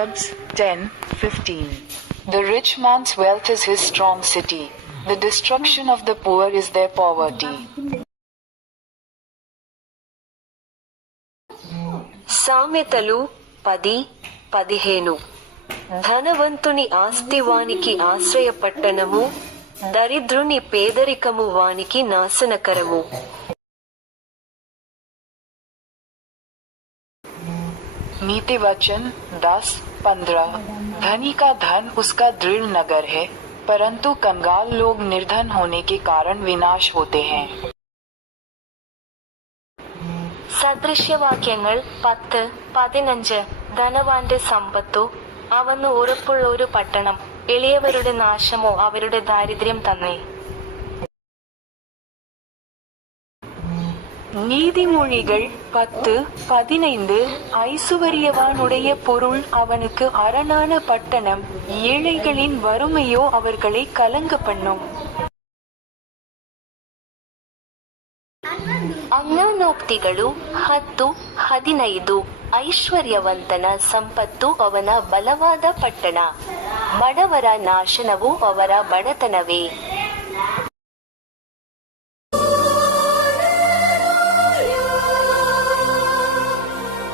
Proverbs 10:15. The rich man's wealth is his strong city. The destruction of the poor is their poverty. సామెతలు 10:15. ధనవంతుని ఆస్తి వానికి ఆశ్రయపట్టణము, దరిద్రుని పేదరికము వానికి నాశనకరము. नीति वचन 10:15. धनी का धन उसका दृढ़ नगर है, परंतु कंगाल लोग निर्धन होने के कारण विनाश होते हैं. സദൃശ്യവാക്യങ്ങൾ 10:15. ധനവാന്റെ സമ്പത്തോ അവന് ഉറപ്പുള്ള ഒരു പട്ടണം, എളിയവരുടെ നാശമോ അവരുടെ ദാരിദ്ര്യം തന്നെ. நீதிமொழிகள் 10:15. ஐசுவரியவானுடைய பொருள் அவனுக்கு அரணான பட்டணம், ஏழைகளின் வறுமையோ அவர்களை கலங்க பண்ணும். ಅಂಗಾನೋಕ್ತಿಗಳು 10:15. ಐಶ್ವರ್ಯವಂತನ ಸಂಪತ್ತು ಅವನ ಬಲವಾದ ಪಟ್ಟಣ, ಬಡವರ ನಾಶನವು ಅವರ ಬಡತನವೇ.